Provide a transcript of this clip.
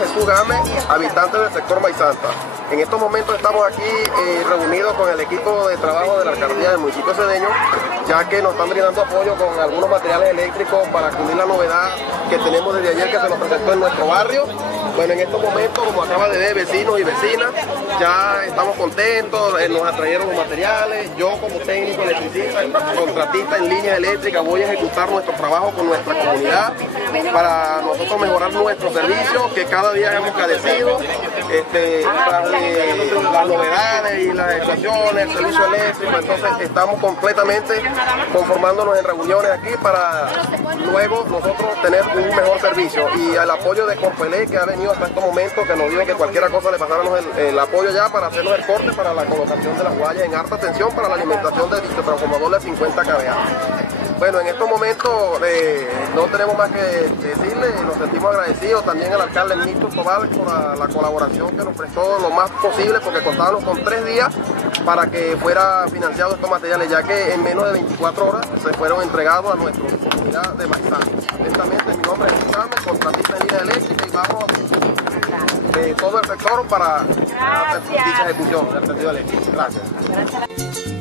Jesús Gámez, habitante del sector Maizanta. En estos momentos estamos aquí reunidos con el equipo de trabajo de la alcaldía del municipio Cedeño, ya que nos están brindando apoyo con algunos materiales eléctricos para cubrir la novedad que tenemos desde ayer que se nos presentó en nuestro barrio. Bueno, en estos momentos, como acaba de ver vecinos y vecinas, ya estamos contentos, nos atrayeron los materiales. Yo como técnico electricista, contratista en líneas eléctricas, voy a ejecutar nuestro trabajo con nuestra comunidad para nosotros mejorar nuestro servicio, que cada día hemos cadecido, las novedades y las estaciones, el servicio eléctrico. Entonces estamos completamente conformándonos en reuniones aquí para luego nosotros tener un mejor servicio. Y al apoyo de Corpelé, que ha venido hasta estos momentos, que nos dijo que cualquier cosa le pasáramos el apoyo ya para hacernos el corte para la colocación de las guayas en alta tensión para la alimentación de dicho transformador de 50 kVA. Bueno, en estos momentos no tenemos más que decirle, nos sentimos agradecidos también al alcalde Nito Tobal por la colaboración que nos prestó lo más posible, porque contábamos con 3 días para que fuera financiado estos materiales, ya que en menos de 24 horas se fueron entregados a nuestra comunidad de Maizanta. Atentamente, mi nombre es Jesús Gámez, contratista en línea eléctrica, y vamos de todo el sector para dicha ejecución del tendido eléctrico. Gracias.